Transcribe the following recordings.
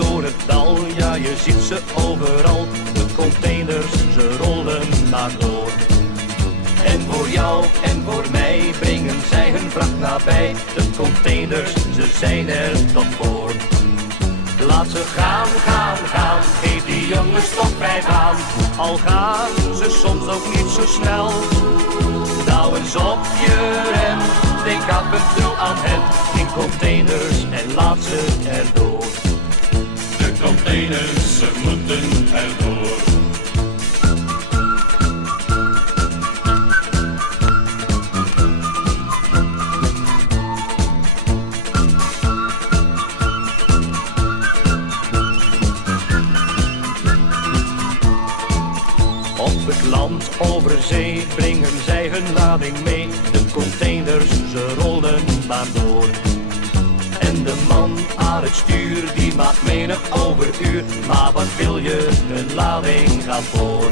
door het dal, ja je ziet ze overal. De containers, ze rollen maar door. En voor jou en voor mij brengen zij hun vracht nabij. De containers, ze zijn er tot voor. Laat ze gaan, gaan, gaan, geef die jongens toch vrij baan. Al gaan ze soms ook niet zo snel. Douw eens op je rem, denk af en toe aan hen. In containers en laat ze erdoor. De containers, ze moeten erdoor. Op het land over zee brengen zij hun lading mee. De containers, ze rollen maar door. En de man aan het stuur, die maakt menig overuur. Maar wat wil je, een lading gaat voor.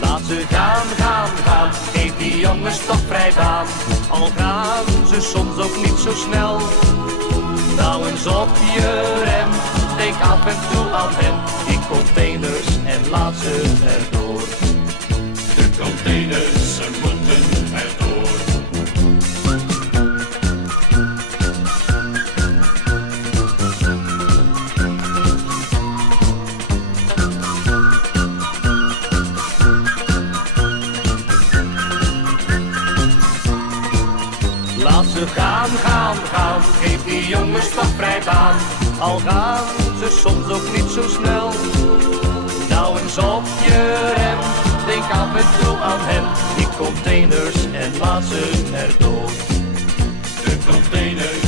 Laat ze gaan, gaan, gaan, geef die jongens toch vrij baan. Al gaan ze soms ook niet zo snel. Douw eens op je rem, denk af en toe aan hen. Die containers en laat ze erdoor. De containers, ze moeten erdoor. Laat ze gaan, gaan, gaan, geef die jongens toch vrij baan. Al gaan ze soms ook niet zo snel. Douw eens op je rem, denk af en toe aan hen. Die containers en laat ze erdoor. De containers.